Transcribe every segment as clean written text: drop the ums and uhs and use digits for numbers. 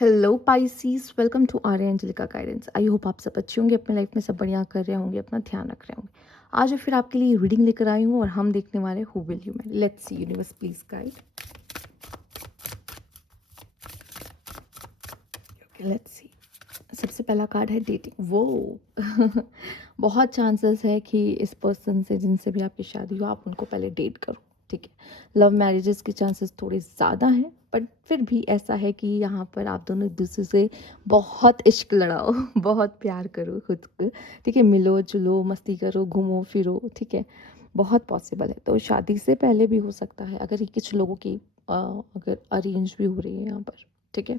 Hello Pisces, welcome to Arya Angelica guidance. I hope आप सब अच्छे होंगे, अपने लाइफ में सब बढ़िया कर रहे होंगे, अपना ध्यान रख रहे होंगे। आज मैं फिर आपके लिए रीडिंग लेकर आई हूँ और हम देखने वाले who will you Mary. Let's see universe please guide. Okay let's see. सबसे पहला कार्ड है डेटिंग। वो बहुत चांसेस है कि इस पर्सन से जिनसे भी आपकी शादी हो आप उनको पहले डेट करो। ठीक है, लव मैरिजेस के चांसेस थोड़े ज़्यादा हैं, बट फिर भी ऐसा है कि यहाँ पर आप दोनों एक दूसरे से बहुत इश्क लड़ाओ बहुत प्यार करो खुद को। ठीक है, मिलो जुलो मस्ती करो घूमो फिरो। ठीक है, बहुत पॉसिबल है। तो शादी से पहले भी हो सकता है, अगर ये कुछ लोगों की अगर अरेंज भी हो रही है यहाँ पर। ठीक है,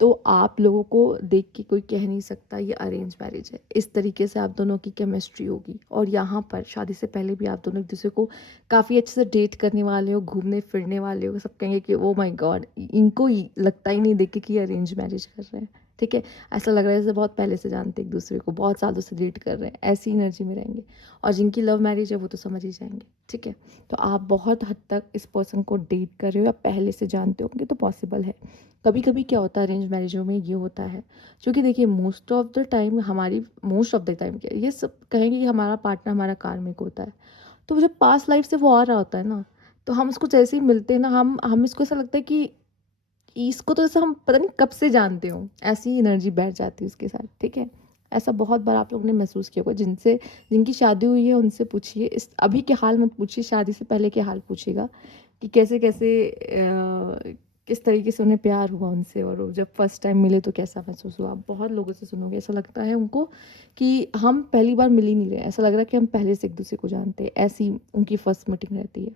तो आप लोगों को देख के कोई कह नहीं सकता ये अरेंज मैरिज है। इस तरीके से आप दोनों की केमिस्ट्री होगी और यहाँ पर शादी से पहले भी आप दोनों एक दूसरे को काफ़ी अच्छे से डेट करने वाले हो, घूमने फिरने वाले हो। सब कहेंगे कि ओ माय गॉड, इनको ही लगता ही नहीं देख के कि ये अरेंज मैरिज कर रहे हैं। ठीक है, ऐसा लग रहा है जैसे बहुत पहले से जानते एक दूसरे को, बहुत सालों से डेट कर रहे हैं, ऐसी एनर्जी में रहेंगे। और जिनकी लव मैरिज है वो तो समझ ही जाएंगे। ठीक है, तो आप बहुत हद तक इस पर्सन को डेट कर रहे हो या पहले से जानते होंगे तो पॉसिबल है। कभी कभी क्या होता है अरेंज मैरिजों में, ये होता है क्योंकि देखिए मोस्ट ऑफ द टाइम क्या ये सब कहेंगे कि हमारा पार्टनर हमारा कार्मिक होता है। तो जब पास्ट लाइफ से वो आ रहा होता है ना, तो हम उसको जैसे ही मिलते हैं ना, हम इसको ऐसा लगता है कि इसको तो जैसे हम पता नहीं कब से जानते हो, ऐसी एनर्जी बैठ जाती है उसके साथ। ठीक है, ऐसा बहुत बार आप लोगों ने महसूस किया होगा। जिनकी शादी हुई है उनसे पूछिए, इस अभी के हाल मत पूछिए, शादी से पहले के हाल पूछिएगा कि कैसे कैसे किस तरीके से उन्हें प्यार हुआ उनसे, और वो जब फर्स्ट टाइम मिले तो कैसा महसूस हुआ। आप बहुत लोगों से सुनोगे, ऐसा लगता है उनको कि हम पहली बार मिल ही नहीं रहे, ऐसा लग रहा है कि हम पहले से एक दूसरे को जानते हैं। ऐसी उनकी फर्स्ट मीटिंग रहती है।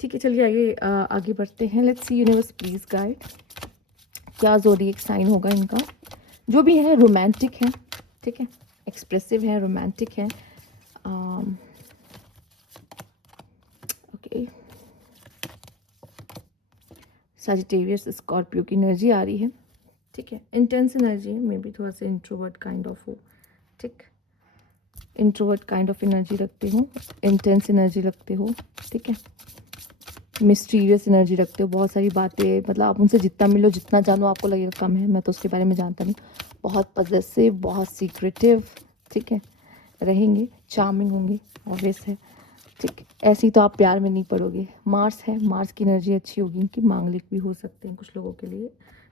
ठीक है, चलिए आगे बढ़ते हैं। Let's see universe please guide, क्या ज़ोडिएक साइन होगा इनका। जो भी है रोमांटिक है। ठीक है, एक्सप्रेसिव है, रोमांटिक है। ओके, सजिटेरियस स्कॉर्पियो की एनर्जी आ रही है। ठीक है, इंटेंस एनर्जी है, मे बी थोड़ा सा इंट्रोवर्ट काइंड ऑफ हो। ठीक, इंट्रोवर्ट काइंड ऑफ एनर्जी रखते हो, इंटेंस एनर्जी रखते हो। ठीक है, मिस्टीरियस एनर्जी रखते हो, बहुत सारी बातें, मतलब आप उनसे जितना मिलो जितना जानो आपको लगेगा कम है, मैं तो उसके बारे में जानता नहीं। बहुत पजेसिव, बहुत सीक्रेटिव। ठीक है, रहेंगे, चार्मिंग होंगे, ऑब्वियस है। ठीक, ऐसे ही तो आप प्यार में नहीं पड़ोगे। मार्स है, मार्स की एनर्जी अच्छी होगी इनकी, मांगलिक भी हो सकते हैं कुछ लोगों के लिए।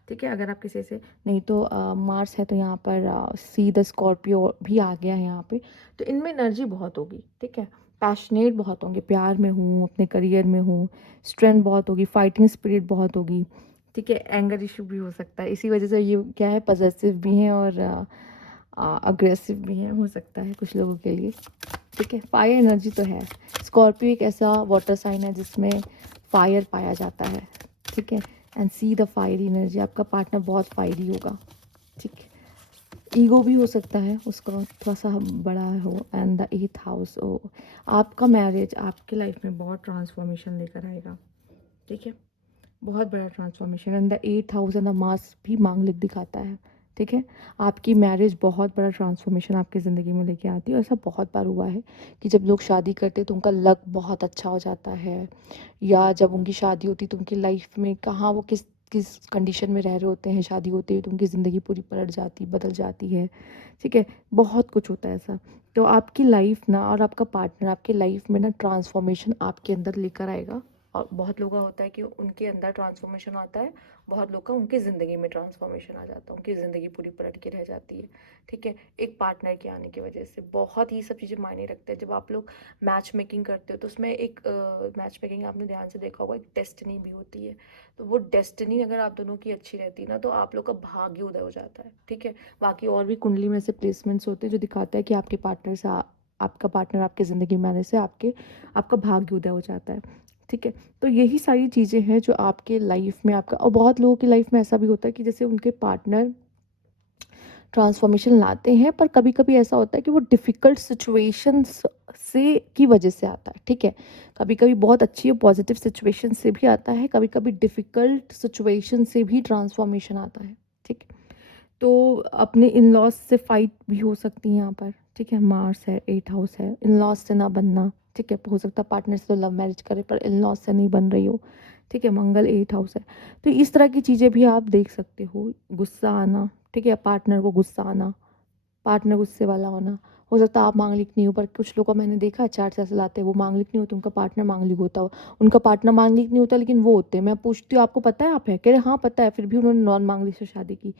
ठीक है, अगर आप किसी से नहीं तो मार्स है तो यहाँ पर सी द स्कॉर्पियो भी आ गया है यहाँ पे। तो इनमें एनर्जी बहुत होगी। ठीक है, पैशनेट बहुत होंगे, प्यार में हूँ, अपने करियर में हूँ, स्ट्रेंथ बहुत होगी, फाइटिंग स्पिरिट बहुत होगी। ठीक है, एंगर इशू भी हो सकता है, इसी वजह से ये क्या है, पॉजेसिव भी हैं और अग्रेसिव भी हैं, हो सकता है कुछ लोगों के लिए। ठीक है, फायर एनर्जी तो है। स्कॉर्पियो एक ऐसा वाटर साइन है जिसमें फायर पाया जाता है। ठीक है, and see the fiery energy, आपका पार्टनर बहुत फायरी होगा। ठीक, ईगो भी हो सकता है उसका, थोड़ा सा बड़ा हो। एंड द 8th हाउस, ओ आपका मैरिज आपके लाइफ में बहुत ट्रांसफॉर्मेशन लेकर आएगा। ठीक है, बहुत बड़ा transformation. And the 8th house and the mass भी मांगलिक दिखाता है। ठीक है, आपकी मैरिज बहुत बड़ा ट्रांसफॉर्मेशन आपकी ज़िंदगी में लेके आती है। ऐसा बहुत बार हुआ है कि जब लोग शादी करते हैं तो उनका लक बहुत अच्छा हो जाता है, या जब उनकी शादी होती है तो उनकी लाइफ में कहाँ वो किस किस कंडीशन में रह रहे होते हैं, शादी होती है तो उनकी ज़िंदगी पूरी पलट जाती, बदल जाती है। ठीक है, बहुत कुछ होता है ऐसा। तो आपकी लाइफ ना, और आपका पार्टनर आपके लाइफ में ना ट्रांसफॉर्मेशन आपके अंदर लेकर आएगा। और बहुत लोगों का होता है कि उनके अंदर ट्रांसफॉर्मेशन आता है, बहुत लोग का उनकी ज़िंदगी में ट्रांसफॉर्मेशन आ जाता है, उनकी ज़िंदगी पूरी पलट के रह जाती है। ठीक है, एक पार्टनर के आने की वजह से बहुत ही सब चीज़ें मायने रखते हैं। जब आप लोग मैच मेकिंग करते हो तो उसमें एक मैच मेकिंग आपने ध्यान से देखा होगा, एक डेस्टिनी भी होती है। तो वो डेस्टिनी अगर आप दोनों की अच्छी रहती है ना, तो आप लोग का भाग्य उदय हो जाता है। ठीक है, बाकी और भी कुंडली में से प्लेसमेंट्स होते हैं जो दिखाता है कि आपके पार्टनर से आपका पार्टनर आपकी ज़िंदगी में आने से आपका भाग्य उदय हो जाता है। ठीक है, तो यही सारी चीज़ें हैं जो आपके लाइफ में आपका, और बहुत लोगों की लाइफ में ऐसा भी होता है कि जैसे उनके पार्टनर ट्रांसफॉर्मेशन लाते हैं, पर कभी कभी ऐसा होता है कि वो डिफ़िकल्ट सिचुएशंस से की वजह से आता है। ठीक है, कभी कभी बहुत अच्छी और पॉजिटिव सिचुएशन से भी आता है, कभी कभी डिफ़िकल्ट सिचुएशन से भी ट्रांसफॉर्मेशन आता है। ठीक है, तो अपने इन लॉज से फाइट भी हो सकती है यहाँ पर। ठीक है, मार्स है, 8th हाउस है, इन लॉज से ना बनना। ठीक है, हो सकता है पार्टनर से तो लव मैरिज करे पर इन लॉज से नहीं बन रही हो। ठीक है, मंगल 8 हाउस है। तो इस तरह की चीज़ें भी आप देख सकते हो, गुस्सा आना, ठीक है, पार्टनर को गुस्सा आना, पार्टनर गुस्से वाला होना। हो सकता है आप मांगलिक नहीं हो, पर कुछ लोग को मैंने देखा है चार्ट से लाते हैं, वो मांगलिक नहीं होते, उनका पार्टनर मांगलिक होता हो, उनका पार्टनर मांगलिक नहीं होता लेकिन वो होते हैं। मैं पूछती हूँ आपको पता है आप है, कह रहे हाँ पता है, फिर भी उन्होंने नॉन मांगलिक से शादी की।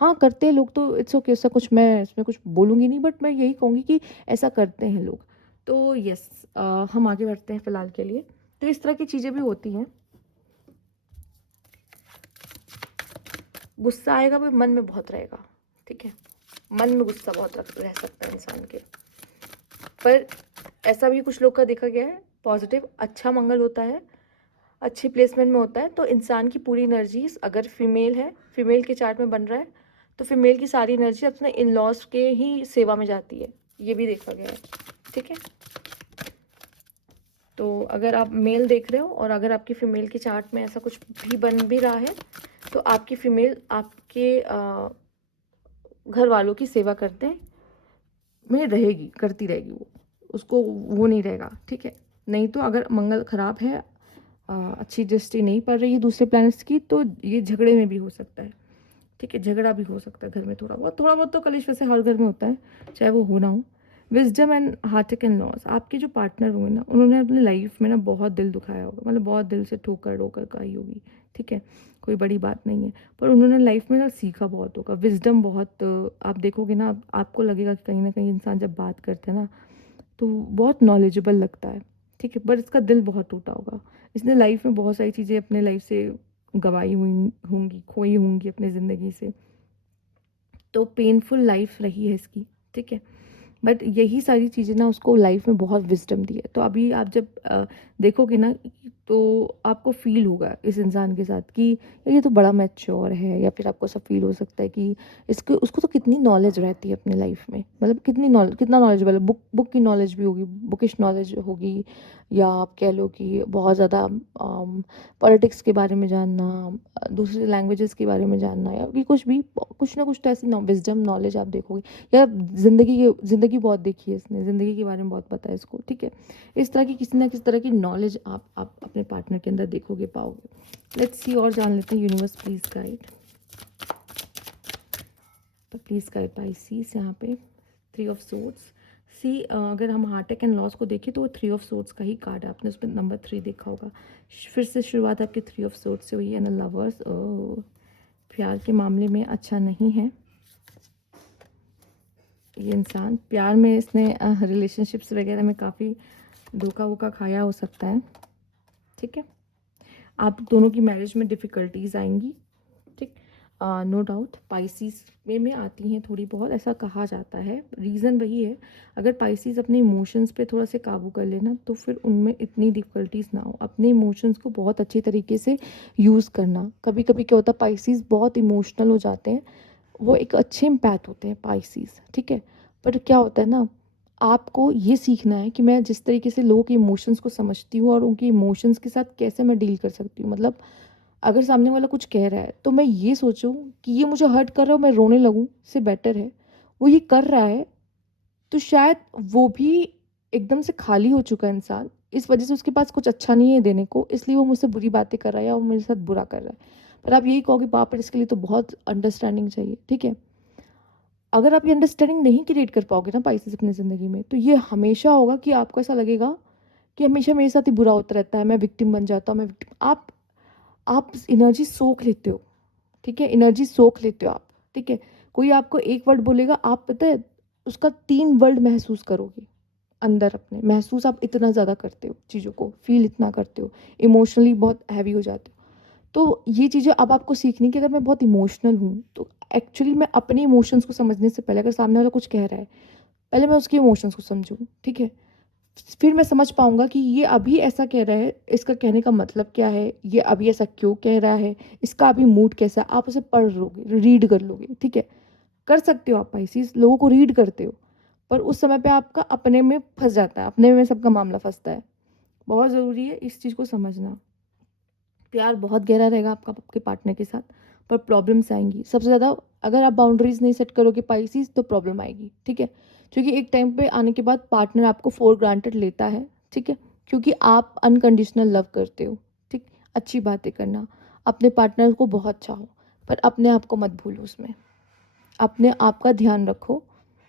हाँ करते हैं लोग, तो इट्स ओके, ऐसा कुछ मैं इसमें कुछ बोलूँगी नहीं, बट मैं यही कहूँगी कि ऐसा करते हैं लोग। तो यस, हम आगे बढ़ते हैं फिलहाल के लिए। तो इस तरह की चीज़ें भी होती हैं। गुस्सा आएगा भी मन में बहुत रहेगा, ठीक है, मन में गुस्सा बहुत रह सकता है इंसान के। पर ऐसा भी कुछ लोग का देखा गया है, पॉजिटिव अच्छा मंगल होता है, अच्छी प्लेसमेंट में होता है, तो इंसान की पूरी एनर्जी, अगर फीमेल है, फीमेल के चार्ट में बन रहा है, तो फीमेल की सारी एनर्जी अपने इन लॉज के ही सेवा में जाती है, ये भी देखा गया है, ठीक है। तो अगर आप मेल देख रहे हो और अगर आपकी फ़ीमेल के चार्ट में ऐसा कुछ भी बन भी रहा है, तो आपकी फ़ीमेल आपके घर वालों की सेवा करते में रहेगी, करती रहेगी, वो उसको वो नहीं रहेगा, ठीक है। नहीं तो अगर मंगल ख़राब है, अच्छी दृष्टि नहीं पड़ रही है दूसरे प्लैनेट्स की, तो ये झगड़े में भी हो सकता है, ठीक है, झगड़ा भी हो सकता है घर में, थोड़ा बहुत तो कलेश वैसे हर घर में होता है, चाहे वो हो ना हो। विजडम एंड हार्टिक एंड लॉस, आपके जो पार्टनर होंगे ना, उन्होंने अपनी लाइफ में ना बहुत दिल दुखाया होगा, मतलब बहुत दिल से ठोकर ठोकर खाई होगी, ठीक है, कोई बड़ी बात नहीं है, पर उन्होंने लाइफ में ना सीखा बहुत होगा, विजडम बहुत, आप देखोगे ना, आपको लगेगा कि कहीं ना कहीं इंसान जब बात करते हैं ना, तो बहुत नॉलेजेबल लगता है, ठीक है, पर इसका दिल बहुत टूटा होगा, इसने लाइफ में बहुत सारी चीज़ें अपने लाइफ से गंवाई हुई होंगी, खोई होंगी अपनी ज़िंदगी से, तो पेनफुल लाइफ रही है इसकी, ठीक है, बट यही सारी चीज़ें ना उसको लाइफ में बहुत विजडम दी है। तो अभी आप जब देखोगे ना, तो आपको फील होगा इस इंसान के साथ कि ये तो बड़ा मैच्योर है, या फिर आपको ऐसा फील हो सकता है कि इसको उसको तो कितनी नॉलेज रहती है अपने लाइफ में, मतलब कितना नॉलेजेबल है, बुक की नॉलेज भी होगी, बुकिश नॉलेज होगी, या आप कह लो कि बहुत ज़्यादा पॉलिटिक्स के बारे में जानना, दूसरे लैंग्वेजेस के बारे में जानना, या कि कुछ ना कुछ तो ऐसी विजडम नॉलेज आप देखोगे, या ज़िंदगी बहुत देखी है इसने, ज़िंदगी के बारे में बहुत पता है इसको, ठीक है। इस तरह की किसी ना किसी तरह की नॉलेज आप अपने पार्टनर के अंदर देखोगे, पाओगे। लेट्स सी और जान लेते हैं, यूनिवर्स प्लीज़ गाइड, तो प्लीज़ गाइड पाइसेस यहाँ पे 3 ऑफ सोर्ड्स। सी, अगर हम हार्ट एंड लॉस को देखें तो वो 3 ऑफ सोर्ड्स का ही कार्ड है, आपने उसमें नंबर 3 देखा होगा, फिर से शुरुआत आपकी 3 ऑफ सोर्ड्स से हुई है ना। लवर्स, प्यार के मामले में अच्छा नहीं है ये इंसान, प्यार में इसने रिलेशनशिप्स वगैरह में काफ़ी धोखा वोखा खाया हो सकता है, ठीक है। आप दोनों की मैरिज में डिफ़िकल्टीज आएंगी, ठीक, नो डाउट। पाइसिस में आती हैं थोड़ी बहुत, ऐसा कहा जाता है, रीज़न वही है, अगर पाइसिस अपने इमोशंस पे थोड़ा से काबू कर लेना, तो फिर उनमें इतनी डिफ़िकल्टीज़ ना हो। अपने इमोशंस को बहुत अच्छी तरीके से यूज़ करना, कभी कभी क्या होता है, पाइसिस बहुत इमोशनल हो जाते हैं, वो एक अच्छे इम्पैक्ट होते हैं पाइसिस, ठीक है, पर क्या होता है ना, आपको ये सीखना है कि मैं जिस तरीके से लोगों के इमोशंस को समझती हूँ और उनके इमोशंस के साथ कैसे मैं डील कर सकती हूँ, मतलब अगर सामने वाला कुछ कह रहा है तो मैं ये सोचूं कि ये मुझे हर्ट कर रहा है, मैं रोने लगूं, इससे बेटर है वो ये कर रहा है, तो शायद वो भी एकदम से खाली हो चुका है इंसान, इस वजह से उसके पास कुछ अच्छा नहीं है देने को, इसलिए वो मुझसे बुरी बातें कर रहा है या वो मेरे साथ बुरा कर रहा है। पर आप यही कहोगे बाप रे, इसके लिए तो बहुत अंडरस्टैंडिंग चाहिए, ठीक है। अगर आप ये अंडरस्टैंडिंग नहीं क्रिएट कर पाओगे ना पाइसेस अपनी ज़िंदगी में, तो ये हमेशा होगा कि आपको ऐसा लगेगा कि हमेशा मेरे साथ ही बुरा होता रहता है, मैं विक्टिम बन जाता हूँ, मैं विक्टिम, आप एनर्जी सोख लेते हो, ठीक है, एनर्जी सोख लेते हो आप, ठीक है। कोई आपको एक वर्ड बोलेगा, आप पता है उसका 3 वर्ड महसूस करोगे अंदर अपने, महसूस आप इतना ज़्यादा करते हो, चीज़ों को फील इतना करते हो, इमोशनली बहुत हैवी हो जाते हो। तो ये चीज़ें अब आपको सीखनी कि अगर मैं बहुत इमोशनल हूँ, तो एक्चुअली मैं अपने इमोशंस को समझने से पहले, अगर सामने वाला कुछ कह रहा है, पहले मैं उसके इमोशंस को समझूँ, ठीक है, फिर मैं समझ पाऊँगा कि ये अभी ऐसा कह रहा है, इसका कहने का मतलब क्या है, ये अभी ऐसा क्यों कह रहा है, इसका अभी मूड कैसा है, आप उसे पढ़ लोगे, रीड कर लोगे, ठीक है। कर सकते हो आप पाइसेस, लोगों को रीड करते हो, पर उस समय पे आपका अपने में फंस जाता है, अपने में सबका मामला फंसता है। बहुत ज़रूरी है इस चीज़ को समझना। प्यार बहुत गहरा रहेगा आपका आपके पार्टनर के साथ, पर प्रॉब्लम्स आएंगी सबसे ज़्यादा, अगर आप बाउंड्रीज नहीं सेट करोगे पाइसेस, तो प्रॉब्लम आएगी, ठीक है। क्योंकि एक टाइम पे आने के बाद पार्टनर आपको फॉर ग्रांटेड लेता है, ठीक है, क्योंकि आप अनकंडीशनल लव करते हो, ठीक, अच्छी बातें करना, अपने पार्टनर को बहुत चाहो, पर अपने आप को मत भूलो उसमें। अपने आप का ध्यान रखो,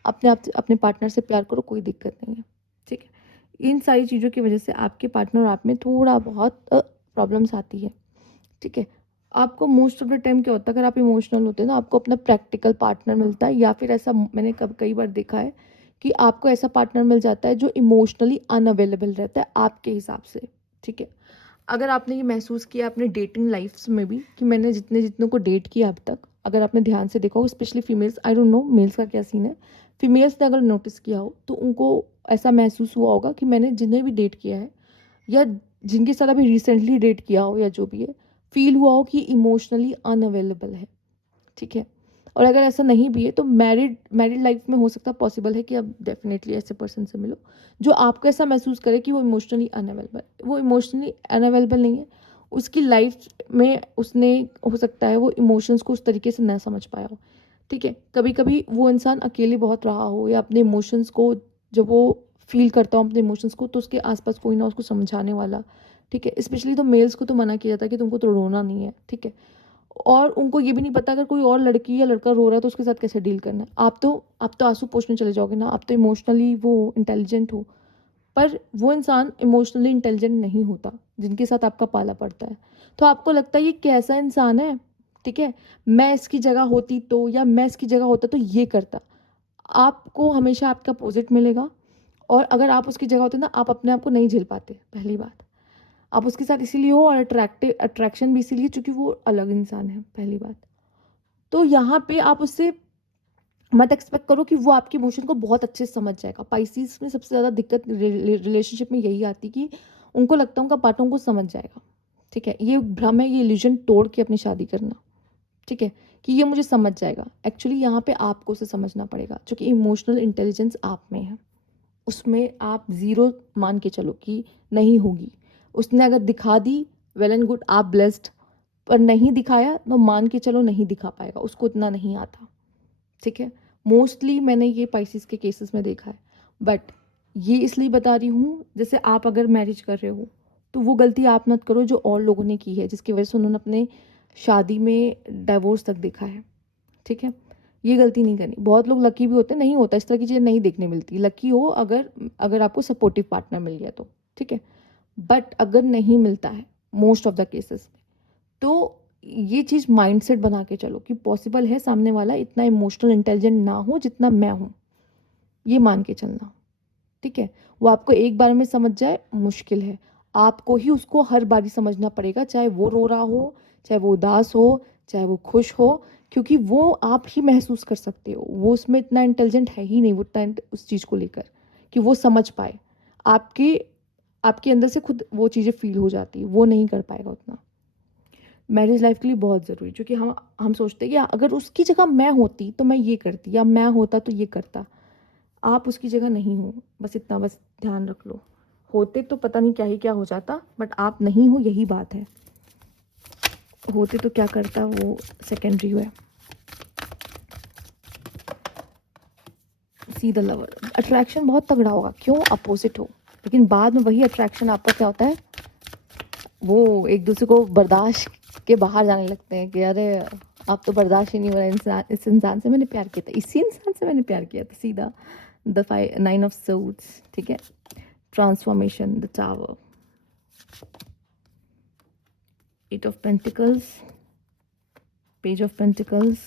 अपने आप से अपने पार्टनर से प्यार करो, कोई दिक्कत नहीं है, ठीक है। इन सारी चीज़ों की वजह से आपके पार्टनर और आप में थोड़ा बहुत प्रॉब्लम्स आती है, ठीक है। आपको मोस्ट ऑफ द टाइम क्या होता है, अगर आप इमोशनल होते हैं ना, आपको अपना प्रैक्टिकल पार्टनर मिलता है, या फिर ऐसा मैंने कई बार देखा है कि आपको ऐसा पार्टनर मिल जाता है जो इमोशनली अनअवेलेबल रहता है आपके हिसाब से, ठीक है। अगर आपने ये महसूस किया अपने डेटिंग लाइफ्स में भी कि मैंने जितने जितनों को डेट किया अब तक, अगर आपने ध्यान से देखा हो, specially females, I don't know males का क्या सीन है, फीमेल्स ने अगर नोटिस किया हो तो उनको ऐसा महसूस हुआ होगा कि मैंने जिन्हें भी डेट किया है, या जिनके साथ अभी रिसेंटली डेट किया हो, या जो भी है, फील हुआ हो कि इमोशनली अनअवेलेबल है, ठीक है। और अगर ऐसा नहीं भी है तो मैरिड लाइफ में हो सकता पॉसिबल है कि आप डेफिनेटली ऐसे पर्सन से मिलो जो आपको ऐसा महसूस करे कि वो इमोशनली अनअवेलेबल, वो इमोशनली अनअवेलेबल नहीं है, उसकी लाइफ में उसने हो सकता है वो इमोशंस को उस तरीके से ना समझ पाया हो, ठीक है। कभी कभी वो इंसान अकेले बहुत रहा हो, या अपने इमोशंस को जब वो फील करता हो अपने इमोशंस को, तो उसके आसपास कोई ना उसको समझाने वाला, ठीक है। स्पेशली तो मेल्स को तो मना किया जाता है कि तुमको तो रोना नहीं है, ठीक है। और उनको ये भी नहीं पता अगर कोई और लड़की या लड़का रो रहा है तो उसके साथ कैसे डील करना है। आप तो आंसू पोंछने चले जाओगे ना, आप तो इमोशनली वो इंटेलिजेंट हो, पर वो इंसान इमोशनली इंटेलिजेंट नहीं होता जिनके साथ आपका पाला पड़ता है। तो आपको लगता है ये कैसा इंसान है, ठीक है, मैं इसकी जगह होती तो, या मैं इसकी जगह होता तो ये करता। आपको हमेशा आपका अपोजिट मिलेगा, और अगर आप उसकी जगह होते ना, आप अपने आप को नहीं झेल पाते, पहली बात। आप उसके साथ इसीलिए हो, और अट्रैक्शन भी इसीलिए क्योंकि वो अलग इंसान है, पहली बात। तो यहाँ पे आप उससे मत एक्सपेक्ट करो कि वो आपके इमोशन को बहुत अच्छे से समझ जाएगा। पाइसेस में सबसे ज़्यादा दिक्कत रिलेशनशिप में यही आती कि उनको लगता है उनका पार्टनर उनको समझ जाएगा, ठीक है। ये भ्रम है, ये इल्यूजन तोड़ के अपनी शादी करना, ठीक है, कि ये मुझे समझ जाएगा। एक्चुअली यहाँ पे आपको उसे समझना पड़ेगा, क्योंकि इमोशनल इंटेलिजेंस आप में है, उसमें आप ज़ीरो मान के चलो कि नहीं होगी। उसने अगर दिखा दी, वेल एंड गुड, आप ब्लेस्ड, पर नहीं दिखाया तो मान के चलो नहीं दिखा पाएगा, उसको इतना नहीं आता, ठीक है। मोस्टली मैंने ये पाइसेस के केसेस में देखा है। बट ये इसलिए बता रही हूँ, जैसे आप अगर मैरिज कर रहे हो तो वो गलती आप मत करो जो और लोगों ने की है, जिसकी वजह से उन्होंने अपने शादी में डाइवोर्स तक देखा है, ठीक है। ये गलती नहीं करनी। बहुत लोग लकी भी होते हैं, नहीं होता, इस तरह की चीज़ें नहीं देखने मिलती। लकी हो अगर अगर आपको सपोर्टिव पार्टनर मिल गया तो, ठीक है। बट अगर नहीं मिलता है मोस्ट ऑफ द केसेस में, तो ये चीज़ माइंडसेट बना के चलो कि पॉसिबल है सामने वाला इतना इमोशनल इंटेलिजेंट ना हो जितना मैं हूँ, ये मान के चलना, ठीक है। वो आपको एक बार में समझ जाए मुश्किल है, आपको ही उसको हर बारी समझना पड़ेगा, चाहे वो रो रहा हो, चाहे वो उदास हो, चाहे वो खुश हो, क्योंकि वो आप ही महसूस कर सकते हो। वो उसमें इतना इंटेलिजेंट है ही नहीं, वो इतना उस चीज़ को लेकर कि वो समझ पाए। आपके आपके अंदर से खुद वो चीज़ें फील हो जाती है, वो नहीं कर पाएगा उतना। मैरिज लाइफ के लिए बहुत ज़रूरी, क्योंकि हम सोचते हैं कि अगर उसकी जगह मैं होती तो मैं ये करती, या मैं होता तो ये करता। आप उसकी जगह नहीं हो, बस इतना बस ध्यान रख लो। होते तो पता नहीं क्या ही क्या हो जाता, बट आप नहीं हो, यही बात है। होते तो क्या करता वो सेकेंडरी है। सी द लवर, अट्रैक्शन बहुत तगड़ा होगा, क्यों, अपोजिट हो, लेकिन बाद में वही अट्रैक्शन आपका क्या होता है, वो एक दूसरे को बर्दाश्त के बाहर जाने लगते हैं कि अरे आप तो बर्दाश्त ही नहीं हो रहा, इंसान, इस इंसान से मैंने प्यार किया था, इसी इंसान से मैंने प्यार किया था, सीधा द 9 ऑफ सोर्ड्स, ठीक है। Transformation, the tower, 8 of pentacles, page of pentacles,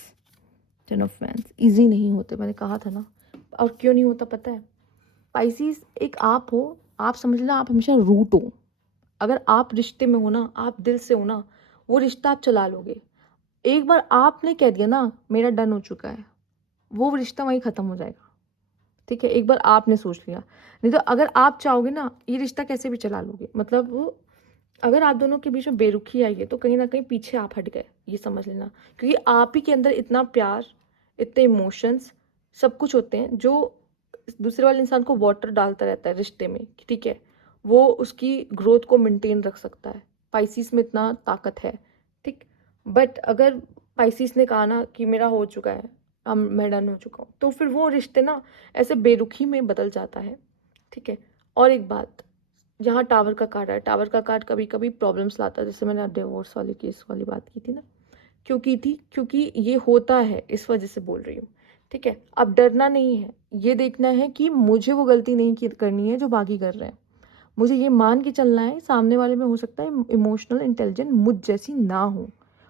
10 of wands. Easy नहीं होते, मैंने कहा था ना। और क्यों नहीं होता पता है, पाइसिस एक आप हो, आप समझ लेना आप हमेशा रूट हो। अगर आप रिश्ते में हो ना, आप दिल से हो ना, वो रिश्ता आप चला लोगे। एक बार आपने कह दिया ना मेरा डन हो चुका है, वो रिश्ता वहीं ख़त्म हो जाएगा, ठीक है। एक बार आपने सोच लिया, नहीं तो अगर आप चाहोगे ना ये रिश्ता कैसे भी चला लोगे। मतलब अगर आप दोनों के बीच में बेरुखी आई है तो कहीं ना कहीं पीछे आप हट गए, ये समझ लेना। क्योंकि आप ही के अंदर इतना प्यार, इतने इमोशंस, सब कुछ होते हैं जो दूसरे वाले इंसान को वाटर डालता रहता है रिश्ते में, ठीक है। वो उसकी ग्रोथ को मेंटेन रख सकता है, पाइसिस में इतना ताकत है, ठीक। बट अगर पाइसिस ने कहा ना कि मेरा हो चुका है, अब मैं डन हो चुका हूँ, तो फिर वो रिश्ते ना ऐसे बेरुखी में बदल जाता है, ठीक है। और एक बात, यहाँ टावर का कार्ड है। टावर का कार्ड कभी कभी प्रॉब्लम्स लाता है, जैसे मैंने डिवोर्स वाली केस वाली बात की थी ना, क्यों की थी, क्योंकि ये होता है, इस वजह से बोल रही हूँ। ठीक है, अब डरना नहीं है, ये देखना है कि मुझे वो गलती नहीं करनी है जो बाकी कर रहे हैं। मुझे ये मान के चलना है सामने वाले में हो सकता है इमोशनल इंटेलिजेंट मुझ जैसी ना हो,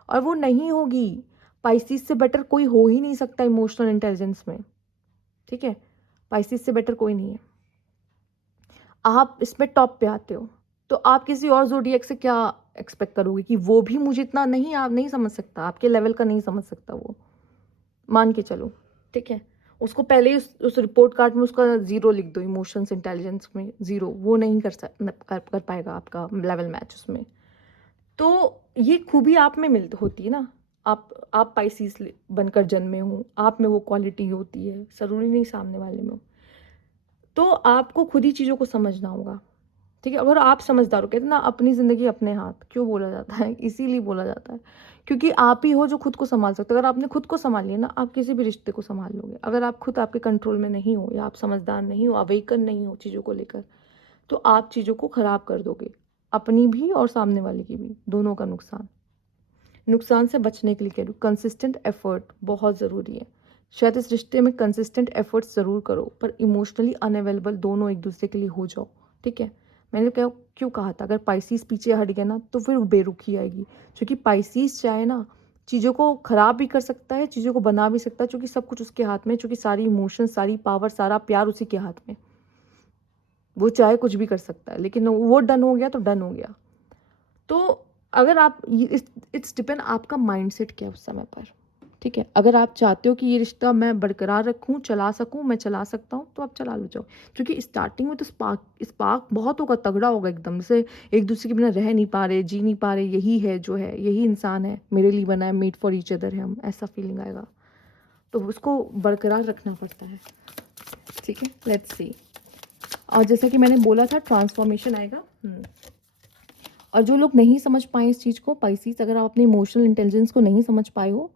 और वो नहीं होगी। पाइसिस से बेटर कोई हो ही नहीं सकता इमोशनल इंटेलिजेंस में। ठीक है, पाइसिस से बेटर कोई नहीं है। आप इसमें टॉप पे आते हो, तो आप किसी और ज़ोडिएक से क्या एक्सपेक्ट करोगे कि वो भी मुझे इतना नहीं, आप नहीं समझ सकता, आपके लेवल का नहीं समझ सकता वो, मान के चलो। ठीक है, उसको पहले ही उस रिपोर्ट कार्ड में उसका 0 लिख दो, इमोशंस इंटेलिजेंस में 0, वो नहीं कर पाएगा आपका लेवल मैच उसमें। तो ये खूबी आप में मिल होती है ना, आप पाइसिस बनकर जन्मे हो, आप में वो क्वालिटी होती है, ज़रूरी नहीं सामने वाले में हो। तो आपको खुद ही चीज़ों को समझना होगा। ठीक है, अगर आप समझदार हो, कहते ना अपनी ज़िंदगी अपने हाथ, क्यों बोला जाता है, इसीलिए बोला जाता है क्योंकि आप ही हो जो खुद को संभाल सकते हो। अगर आपने खुद को संभाल लिया ना, आप किसी भी रिश्ते को संभाल लोगे। अगर आप खुद आपके कंट्रोल में नहीं हो, या आप समझदार नहीं हो, अवेकन नहीं हो चीज़ों को लेकर, तो आप चीज़ों को ख़राब कर दोगे, अपनी भी और सामने वाले की भी, दोनों का नुकसान। नुकसान से बचने के लिए कह रही हूँ, कंसिस्टेंट एफर्ट बहुत ज़रूरी है। शायद इस रिश्ते में कंसिस्टेंट एफर्ट्स ज़रूर करो, पर इमोशनली अनअवेलेबल दोनों एक दूसरे के लिए हो जाओ। ठीक है, मैंने क्यों कहा था, अगर पाइसिस पीछे हट गया ना तो फिर बेरुखी आएगी, क्योंकि पाइसिस चाहे ना चीज़ों को ख़राब भी कर सकता है, चीज़ों को बना भी सकता है, क्योंकि सब कुछ उसके हाथ में, क्योंकि सारी इमोशन, सारी पावर, सारा प्यार उसी के हाथ में। वो चाहे कुछ भी कर सकता है, लेकिन वो डन हो गया तो डन हो गया। तो अगर आप इट्स डिपेंड आपका माइंडसेट क्या है उस समय पर। ठीक है, अगर आप चाहते हो कि ये रिश्ता मैं बरकरार रखूं, चला सकूं, मैं चला सकता हूं, तो आप चला लो जाओ। क्योंकि स्टार्टिंग में तो स्पार्क बहुत होगा, तगड़ा होगा एकदम से, एक दूसरे के बिना रह नहीं पा रहे, जी नहीं पा रहे, यही है जो है, यही इंसान है, मेरे लिए बना है, मेड फॉर ईच अदर है हम, ऐसा फीलिंग आएगा। तो उसको बरकरार रखना पड़ता है। ठीक है, लेट्स सी। और जैसा कि मैंने बोला था, ट्रांसफॉर्मेशन आएगा। और जो लोग नहीं समझ पाए इस चीज़ को, पाइसिस, अगर आप अपने इमोशनल इंटेलिजेंस को नहीं समझ पाए हो,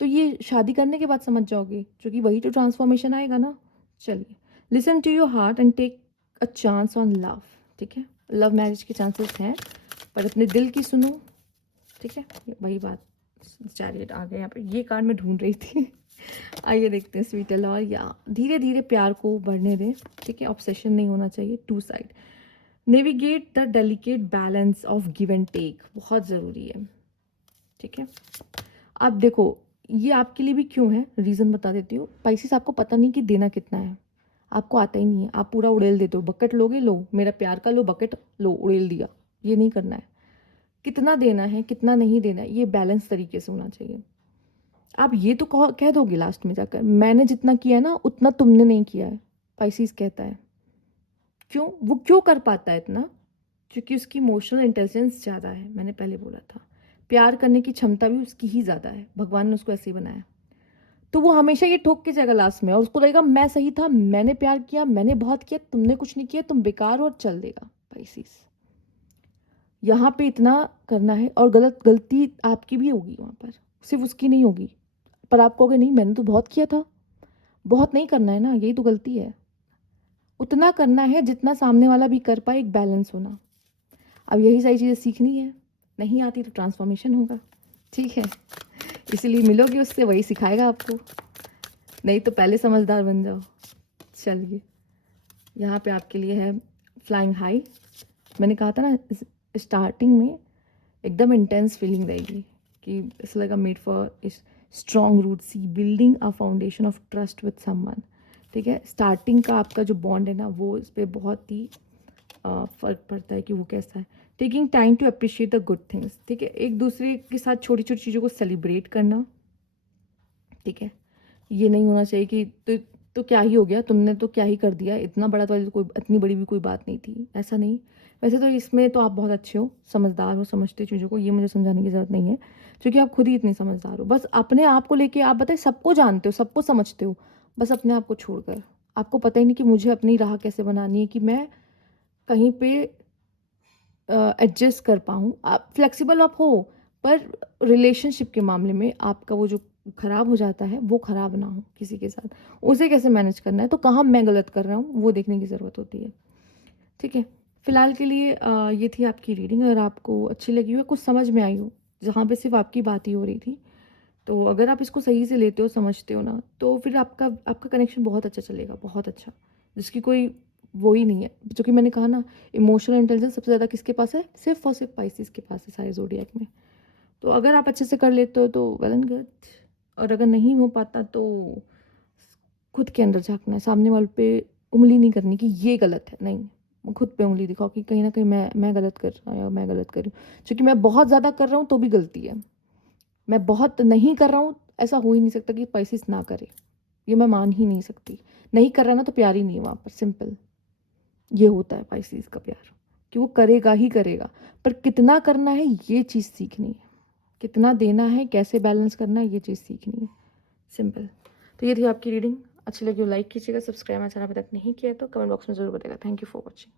तो ये शादी करने के बाद समझ जाओगे, क्योंकि वही तो ट्रांसफॉर्मेशन आएगा ना। चलिए, listen to your heart and take a chance on love. ठीक है, लव मैरिज के चांसेस हैं, पर अपने दिल की सुनो। ठीक है, वही बात, चैरियट आ गए यहाँ पे, ये कार्ड मैं ढूंढ रही थी। आइए देखते हैं स्वीट लव, या धीरे धीरे प्यार को बढ़ने दें। ठीक है, ऑब्सेशन नहीं होना चाहिए, two side. Navigate the delicate balance of give and take, बहुत ज़रूरी है। ठीक है, अब देखो ये आपके लिए भी क्यों है, रीज़न बता देती हूँ। पाइसिस, आपको पता नहीं कि देना कितना है, आपको आता ही नहीं है, आप पूरा उड़ेल देते हो। बकेट लोगे, लो मेरा प्यार का, लो बकेट, लो उड़ेल दिया। ये नहीं करना है। कितना देना है, कितना नहीं देना है, ये बैलेंस तरीके से होना चाहिए। आप ये तो कह दोगे लास्ट में जाकर, मैंने जितना किया है ना उतना तुमने नहीं किया है, पाइसिस कहता है। क्यों, वो क्यों कर पाता है इतना, क्योंकि उसकी इमोशनल इंटेलिजेंस ज़्यादा है। मैंने पहले बोला था, प्यार करने की क्षमता भी उसकी ही ज़्यादा है, भगवान ने उसको ऐसे ही बनाया। तो वो हमेशा ये ठोक के जाएगा लास्ट में, और उसको लगेगा मैं सही था, मैंने प्यार किया, मैंने बहुत किया, तुमने कुछ नहीं किया, तुम बेकार हो, और चल देगा। पाइसिस, यहाँ पे इतना करना है, और गलती आपकी भी होगी वहाँ पर, सिर्फ उसकी नहीं होगी। पर आप कहोगे नहीं मैंने तो बहुत किया था। बहुत नहीं करना है ना, यही तो गलती है। उतना करना है जितना सामने वाला भी कर पाए, एक बैलेंस होना। अब यही सारी चीज़ें सीखनी है, नहीं आती तो ट्रांसफॉर्मेशन होगा। ठीक है, इसीलिए मिलोगे उससे, वही सिखाएगा आपको, नहीं तो पहले समझदार बन जाओ। चलिए, यहाँ पे आपके लिए है फ्लाइंग हाई। मैंने कहा था ना, स्टार्टिंग में एकदम इंटेंस फीलिंग रहेगी कि it's like a made for strong root, see building a foundation of trust with someone. ठीक है, स्टार्टिंग का आपका जो बॉन्ड है ना, वो इस पर बहुत ही फ़र्क पड़ता है कि वो कैसा है। Taking time to appreciate the good things. ठीक है, एक दूसरे के साथ छोटी छोटी चीज़ों को सेलिब्रेट करना। ठीक है, ये नहीं होना चाहिए कि तो क्या ही हो गया, तुमने तो क्या ही कर दिया, इतना बड़ा तो कोई, इतनी बड़ी भी कोई बात नहीं थी, ऐसा नहीं। वैसे तो इसमें तो आप बहुत अच्छे हो, समझदार हो, समझते चीज़ों को, ये मुझे समझाने की ज़रूरत नहीं है, क्योंकि आप खुद ही इतने समझदार हो। बस अपने आप को लेके आप बताए, सबको जानते हो, सबको समझते हो, बस अपने आप को छोड़कर आपको पता ही नहीं कि मुझे अपनी राह कैसे बनानी है, कि मैं कहीं पे एडजस्ट कर पाऊँ। आप फ्लेक्सिबल आप हो, पर रिलेशनशिप के मामले में आपका वो जो ख़राब हो जाता है, वो ख़राब ना हो किसी के साथ। उसे कैसे मैनेज करना है, तो कहाँ मैं गलत कर रहा हूँ, वो देखने की ज़रूरत होती है। ठीक है, फ़िलहाल के लिए ये थी आपकी रीडिंग। अगर आपको अच्छी लगी हो, कुछ समझ में आई हो, जहाँ पे सिर्फ़ आपकी बात ही हो रही थी, तो अगर आप इसको सही से लेते हो, समझते हो ना, तो फिर आपका आपका कनेक्शन बहुत अच्छा चलेगा, बहुत अच्छा। जिसकी कोई वो ही नहीं है। जो कि मैंने कहा ना, इमोशनल इंटेलिजेंस सबसे ज़्यादा किसके पास है? सिर्फ़ और सिर्फ़ पाइसेस के पास है सारे ज़ोडिएक में। तो अगर आप अच्छे से कर लेते हो तो वेल एंड गुड, और अगर नहीं हो पाता तो खुद के अंदर झाँकना है, सामने वाले पे उँगली नहीं करनी कि ये गलत है, नहीं। खुद पे उँगली दिखाओ कि कहीं न कहीं मैं गलत कर रहा हूँ या मैं गलत कर रही हूँ। क्योंकि मैं बहुत ज़्यादा कर रहा हूँ तो भी गलती है। मैं बहुत नहीं कर रहा हूँ, ऐसा हो ही नहीं सकता कि पाइसेस ना करे। ये मैं मान ही नहीं सकती। नहीं कर रहा ना तो प्यार ही नहीं है वहाँ पर, सिंपल। ये होता है पाइसेस का प्यार, कि वो करेगा ही करेगा। पर कितना करना है ये चीज़ सीखनी है। कितना देना है, कैसे बैलेंस करना है, ये चीज़ सीखनी है, सिंपल। तो ये थी आपकी रीडिंग। अच्छी लगी हो लाइक कीजिएगा, सब्सक्राइब मेरा चैनल अभी तक नहीं किया है तो कमेंट बॉक्स में ज़रूर बताइएगा। Thank you for watching.